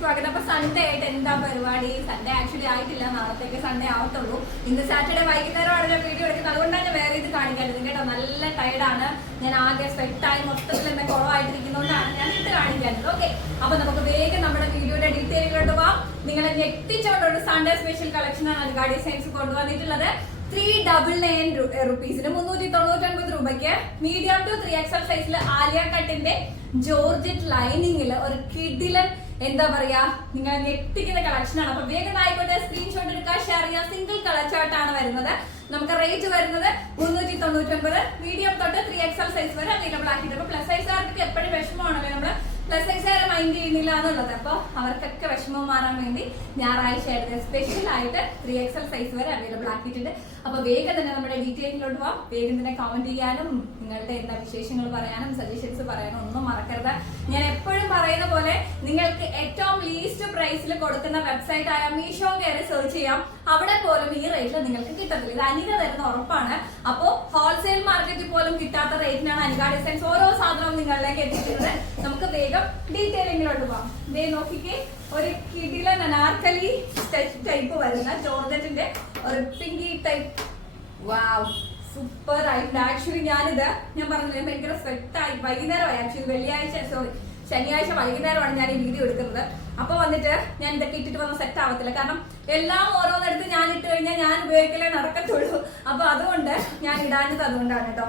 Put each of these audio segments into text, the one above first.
സ്വാഗതം. അപ്പൊ സൺഡേ ആയിട്ട് എന്താ പരിപാടി? സൺഡേ ആക്ച്വലി ആയിട്ടില്ല. നാളത്തേക്ക് സൺഡേ ആവത്തുള്ളൂ. ഇന്ന് സാറ്റർഡേ വൈകുന്നേരമാണ് ഞാൻ വീഡിയോ എടുക്കുന്നത്. അതുകൊണ്ടാണ് വേറെ ഇത് കാണിക്കാത്തത്. കേട്ടോ നല്ല ടയർഡാണ് ഞാൻ ആകെ സ്വെറ്റായി മൊത്തത്തിൽ എന്നെ കുറവായിട്ടിരിക്കുന്നതുകൊണ്ടാണ് ഞാൻ ഇത് കാണിക്കാത്തത്. ഓക്കെ അപ്പൊ നമുക്ക് വേഗം നമ്മുടെ വീഡിയോയുടെ ഡീറ്റെയിലോട്ട് പോവാം. നിങ്ങളെ ഞെട്ടിച്ചുകൊണ്ടുള്ള സൺഡേ സ്പെഷ്യൽ കളക്ഷൻ ആണ് അൽഗാഡി സയൻസ് കൊണ്ടുവന്നിട്ടുള്ളത്. ത്രീ ഡബിൾ നയൻ റുപ്പീസിന് മുന്നൂറ്റി തൊണ്ണൂറ്റി ഒൻപത് രൂപയ്ക്ക് മീഡിയം ടു ത്രീ എക്സൽ സൈസിൽ ആലിയ കട്ടിന്റെ ജോർജറ്റ് ലൈനിങ്ങിൽ ഒരു കിഡിലൻ എന്താ പറയാ നിങ്ങൾ ഞെട്ടിക്കുന്ന കളക്ഷൻ ആണ്. അപ്പൊ വേഗം ആയിക്കോട്ടെ സ്ക്രീൻഷോട്ട് എടുക്കുക ഷെയർ ചെയ്യുക. സിംഗിൾ കളർ ചാർട്ടാണ് വരുന്നത്. നമുക്ക് റേറ്റ് വരുന്നത് മുന്നൂറ്റി തൊണ്ണൂറ്റി ഒമ്പത് മീഡിയം തൊട്ട് ത്രീ എക്സൽ സൈസ് വരെ അവൈലബിൾ ആക്കിയിട്ട് അപ്പൊ പ്ലസ് സൈസുകാർക്ക് എപ്പോഴും വിഷമമാണല്ലോ നമ്മൾ. പ്ലസ് സൈസുകാരെ മൈൻഡ് ചെയ്യുന്നില്ല എന്നുള്ളത്. അപ്പോൾ അവർക്കൊക്കെ വിഷമം മാറാൻ വേണ്ടി ഞായറാഴ്ച ആയിട്ട് സ്പെഷ്യൽ ആയിട്ട് ത്രീ എക്സൽ സൈസ് വരെ അവൈലബിൾ ആക്കിയിട്ടുണ്ട്. അപ്പോൾ വേഗം തന്നെ നമ്മുടെ ഡീറ്റെയിലിലോട്ട് പോവാം വേഗം തന്നെ കമന്റ് ചെയ്യാനും നിങ്ങളുടെ എന്താ വിശേഷങ്ങൾ പറയാനും സജഷൻസ് പറയാനും ഒന്നും മറക്കരുത്. ഞാൻ എപ്പോഴും പറയുന്ന പോലെ നിങ്ങൾക്ക് ഏറ്റവും ലീസ്റ്റ് പ്രൈസിൽ കൊടുക്കുന്ന വെബ്സൈറ്റ് ആയ മീഷോ കയറി സെർച്ച് ചെയ്യാം. അവിടെ പോലും ഈ റേറ്റിൽ നിങ്ങൾക്ക് കിട്ടത്തില്ല. ഇത് അനിക തരുന്ന ഉറപ്പാണ്. അപ്പോൾ ഹോൾസെയിൽ മാർക്കറ്റിൽ പോലും കിട്ടാത്ത റേറ്റിനാണ് അനിക ഡിസൈൻസ് ഓരോ സാധനവും നിങ്ങളിലേക്ക് എത്തിക്കുന്നത്. നമുക്ക് വേഗം ഡീറ്റെയിലിങ്ങിലോട്ട് പോകാം ദേ നോക്കിക്കേ ഒരു കിടില നനാർക്കലി ടൈപ്പ് വരുന്ന ജോർജറ്റിന്റെ ഒരു പിങ്കി ടൈപ്പ് വാവ് സൂപ്പർ ആയിട്ടുണ്ട് ആക്ച്വലി ഞാനിത് ഞാൻ പറഞ്ഞില്ലേ ഭയങ്കര ആയി. വൈകുന്നേരമായി ആക്ച്വലി വെള്ളിയാഴ്ച സോറി ശനിയാഴ്ച വൈകുന്നേരമാണ് ഞാൻ ഈ വീഡിയോ എടുക്കുന്നത്. അപ്പൊ വന്നിട്ട് ഞാൻ ഇതൊക്കെ ഇട്ടിട്ട് വന്ന സെറ്റ് ആവത്തില്ല. കാരണം എല്ലാം ഓരോന്നെടുത്ത് ഞാൻ ഇട്ട് കഴിഞ്ഞാൽ ഞാൻ ഉപയോഗിക്കലേ നടക്കത്തുള്ളൂ. അപ്പൊ അതുകൊണ്ട് ഞാൻ ഇടാഞ്ഞത് അതുകൊണ്ടാണ് കേട്ടോ.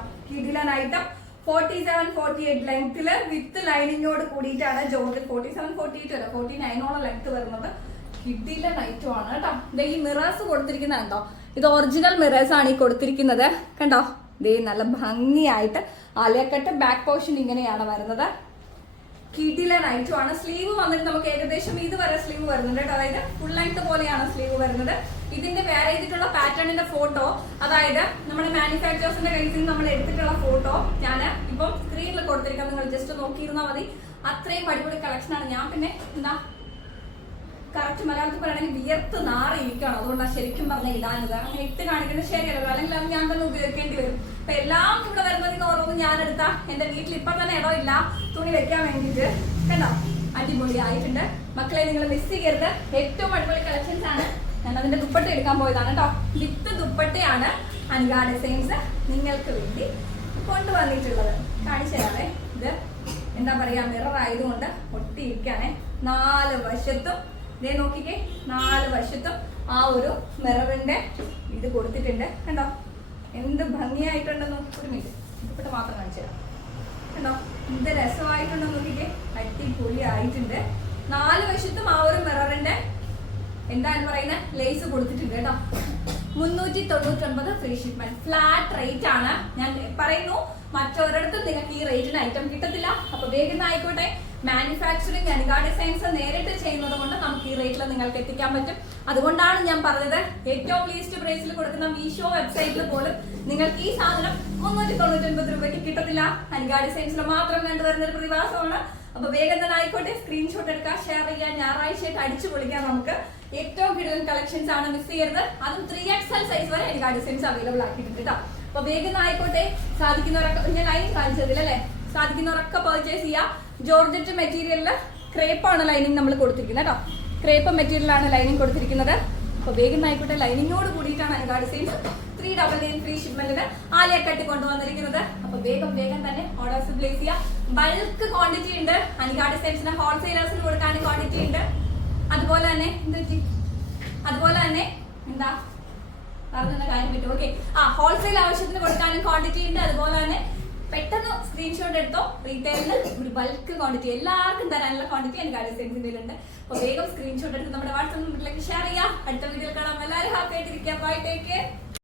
Item forty seven forty eight ലെങ്ത്തിൽ വിത്ത് ലൈനിങ്ങോട് കൂടിയിട്ടാണ് georgette forty seven forty eight അല്ല ഫോർട്ടി നയനോളം ലെങ്ത് വരുന്നത്. കിഡിലെ നൈറ്റും ആണ് കേട്ടോ. ഈ മിറേഴ്സ് കൊടുത്തിരിക്കുന്ന കണ്ടോ? ഇത് ഒറിജിനൽ മിറേഴ്സ് ആണ് ഈ കൊടുത്തിരിക്കുന്നത്. കണ്ടോ? ദേ നല്ല ഭംഗിയായിട്ട് അലക്കട്ട് ബാക്ക് പോർഷൻ ഇങ്ങനെയാണ് വരുന്നത്. കിട്ടിയില്ല നൈറ്റും ആണ്. സ്ലീവ് വന്നിട്ട് നമുക്ക് ഏകദേശം ഇതുവരെ സ്ലീവ് വരുന്നുണ്ട് കേട്ടോ. അതായത് ഫുൾ ലെങ്ത് പോലെയാണ് സ്ലീവ് വരുന്നത്. ഇതിന്റെ വേറെ ചെയ്തിട്ടുള്ള പാറ്റേണിന്റെ ഫോട്ടോ അതായത് നമ്മുടെ മാനുഫാക്ചേഴ്സിന്റെ കയ്യിൽ നിന്ന് നമ്മൾ എടുത്തിട്ടുള്ള ഫോട്ടോ ഞാൻ ഇപ്പം സ്ക്രീനിൽ കൊടുത്തിരിക്കാം നിങ്ങൾ ജസ്റ്റ് നോക്കിയിരുന്നാൽ മതി. അത്രയും അടിപൊളി കളക്ഷൻ ആണ്. ഞാൻ പിന്നെ എന്താ കറക്റ്റ് മലയാളത്തിൽ പറയുകയാണെങ്കിൽ വിയർത്ത് നാറിയിരിക്കണം അതുകൊണ്ടാണ് ശരിക്കും പറഞ്ഞ ഇടാനത് അങ്ങനെ ഇട്ട് കാണിക്കുന്നത് ശരിയല്ലല്ലോ അല്ലെങ്കിൽ അത് ഞാൻ തന്നെ ഉപയോഗിക്കേണ്ടി വരും. അപ്പൊ എല്ലാം ഇവിടെ ഓരോന്നും ഞാൻ എടുത്താ എന്റെ വീട്ടിൽ ഇപ്പൊ തന്നെ ഇടോ ഇല്ല. തുണി വെക്കാൻ വേണ്ടിയിട്ട്. കണ്ടോ? അടിപൊളി ആയിട്ടുണ്ട് മക്കളെ നിങ്ങൾ മിസ് ചെയ്യരുത്. ഏറ്റവും അടിപൊളി കളക്ഷൻസ് ആണ്. ഞാൻ അതിന്റെ ദുപ്പട്ട എടുക്കാൻ പോയതാണ് കേട്ടോ. വിത്ത് ദുപ്പട്ടയാണ് അനുഗാ ഡിസൈൻസ് നിങ്ങൾക്ക് വേണ്ടി കൊണ്ടുവന്നിട്ടുള്ളത്. കാണിച്ചു തരാവേ. ഇത് എന്താ പറയാ മിറർ ആയതുകൊണ്ട് ഒട്ടിയിരിക്കാനേ നാല് വശത്തും ഇതേ നോക്കിക്കേ നാല് വശത്തും ആ ഒരു മിററിന്റെ ഇത് കൊടുത്തിട്ടുണ്ട്. കണ്ടോ? എന്ത് ഭംഗിയായിട്ടുണ്ടെന്ന് നോക്കി. ഒരു മിനിറ്റ്. ദുപ്പട്ട മാത്രം കാണിച്ചു തരാം. കണ്ടോ? എന്ത് രസമായിട്ടുണ്ടെന്ന് നോക്കിക്കേ. അടിപൊളി ആയിട്ടുണ്ട് നാല് വശത്തും ആ ഒരു മിററിന്റെ എന്താണ് പറയുന്നത് ലേസ് കൊടുത്തിട്ടുണ്ട് കേട്ടോ. മുന്നൂറ്റി തൊണ്ണൂറ്റി ഒൻപത് ഫ്രീ ഷിപ്മെന്റ് ഫ്ലാറ്റ് റേറ്റ് ആണ്. ഞാൻ പറയുന്നു മറ്റൊരിടത്തും നിങ്ങൾക്ക് ഈ റേറ്റിന് ഐറ്റം കിട്ടത്തില്ല. അപ്പൊ വേഗം ആയിക്കോട്ടെ മാനുഫാക്ചറിങ് അനികാ സയൻസ് നേരിട്ട് ചെയ്യുന്നത് കൊണ്ട് നമുക്ക് ഈ റേറ്റിൽ നിങ്ങൾക്ക് എത്തിക്കാൻ പറ്റും. അതുകൊണ്ടാണ് ഞാൻ പറഞ്ഞത് ഏറ്റവും ലീസ്റ്റ് പ്രൈസിൽ കൊടുക്കുന്ന മീഷോ വെബ്സൈറ്റിൽ പോലും നിങ്ങൾക്ക് ഈ സാധനം മുന്നൂറ്റി തൊണ്ണൂറ്റി ഒൻപത് രൂപയ്ക്ക് കിട്ടത്തില്ല. അനികാ സയൻസിൽ മാത്രം കണ്ടുവരുന്ന ഒരു പ്രതിഭാസമാണ്. അപ്പൊ വേഗം തന്നെ ആയിക്കോട്ടെ സ്ക്രീൻഷോട്ട് എടുക്കുക ഷെയർ ചെയ്യാൻ ഞായറാഴ്ചയായിട്ട് അടിച്ചു പൊളിക്കാം നമുക്ക്. ഏറ്റവും കിടലൻ കളക്ഷൻസ് ആണ് മിസ് ചെയ്യരുത് അതും ത്രീ എക്സൽ സൈസ് വരെ എനിക്ക് ഡിസൈൻസ് അവൈലബിൾ ആക്കിയിട്ടുണ്ട് കേട്ടോ. അപ്പൊ വേഗം ആയിക്കോട്ടെ സാധിക്കുന്നവരൊക്കെ ഞാൻ ലൈൻ കാണിച്ചതിൽ അല്ലേ സാധിക്കുന്നവരൊക്കെ പർച്ചേസ് ചെയ്യുക ജോർജറ്റ് മെറ്റീരിയലിൽ ക്രേപ്പാണ് ലൈനിങ് നമ്മൾ കൊടുത്തിരിക്കുന്നത് കേട്ടോ. ക്രേപ്പ് മെറ്റീരിയലാണ് ലൈനിങ് കൊടുത്തിരിക്കുന്നത്. അപ്പൊ വേഗം ആയിക്കോട്ടെ ലൈനിങ്ങോട് കൂടിയിട്ടാണ് Anika sales three double nine free ഷിപ്മെന്റിന് Alia കട്ടി കൊണ്ടുവന്നിരിക്കുന്നത്. അപ്പൊ വേഗം വേഗം തന്നെ ഓർഡേഴ്സ് പ്ലേസ് ചെയ്യുക ബൾക്ക് ക്വാണ്ടിറ്റി ഉണ്ട്. അനികാ ഡിസൈൻസിന് ഹോൾസെയിലേഴ്സിന് കൊടുക്കാൻ ക്വാണ്ടിറ്റി ഉണ്ട്. അതുപോലെ തന്നെ അതുപോലെ തന്നെ എന്താ? പറഞ്ഞ കാര്യം പറ്റും. ഓക്കെ ആ ഹോൾസെയിൽ ആവശ്യത്തിന് കൊടുക്കാനും ക്വാണ്ടിറ്റി ഉണ്ട്. അതുപോലെ തന്നെ പെട്ടെന്ന് സ്ക്രീൻഷോട്ട് എടുത്തോ? റീറ്റെയിലിന് ഒരു ബൾക്ക് ക്വാണ്ടിറ്റി എല്ലാവർക്കും തരാനുള്ള ക്വാണ്ടിറ്റി എനിക്ക് ഡിസൈൻസിന്റെ ഉണ്ട് അപ്പൊ വേഗം സ്ക്രീൻഷോട്ട് എടുത്ത് നമ്മുടെ വാട്സ്ആപ്പ് നമ്പറിലേക്ക് ഷെയർ ചെയ്യാം. അടുത്ത വീഡിയോയിൽ കാണാം. എല്ലാവരും ഹാപ്പി ആയിട്ടിരിക്കുക. By take care